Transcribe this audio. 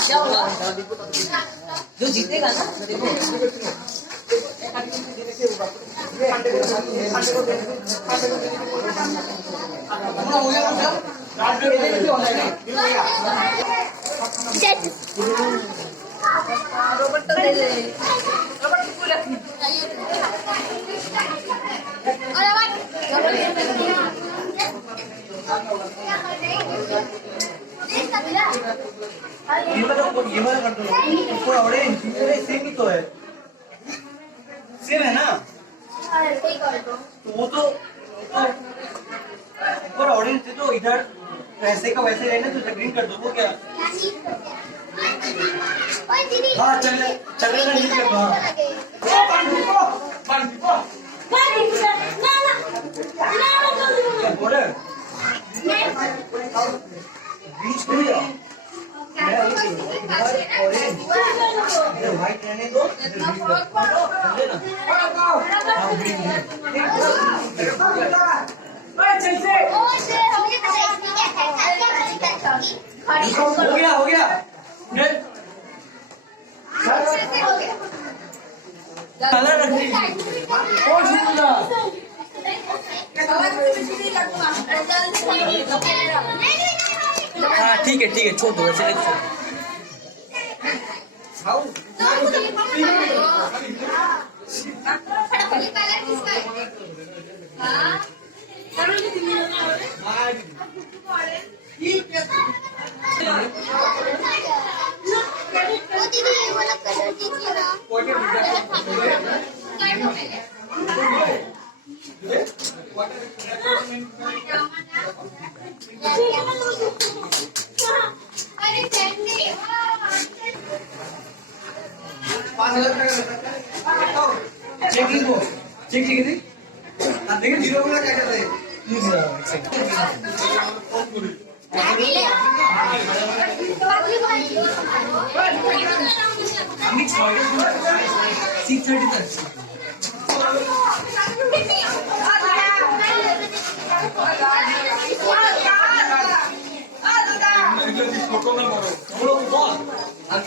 क्या होगा? जो जीतेगा ना देखो रोबोट तो दे दे रोबोट को रखनी ये वाला कर दो ऊपर ऑरेंज पूरे सेम ही तो है सेम है ना तो वो तो ऊपर ऑरेंज थे तो इधर वैसे का वैसे रहना तो ग्रीन कर दो वो क्या हाँ चलेगा नहीं कर दो बोले बीच में व्हाइट रहने दो हो गया कलर रखनी हाँ ठीक है छोड़ दो वैसे चेक देखिए जीरो में क्या करते हैं আমি 6:30 तक फोटो में मारो बॉल আর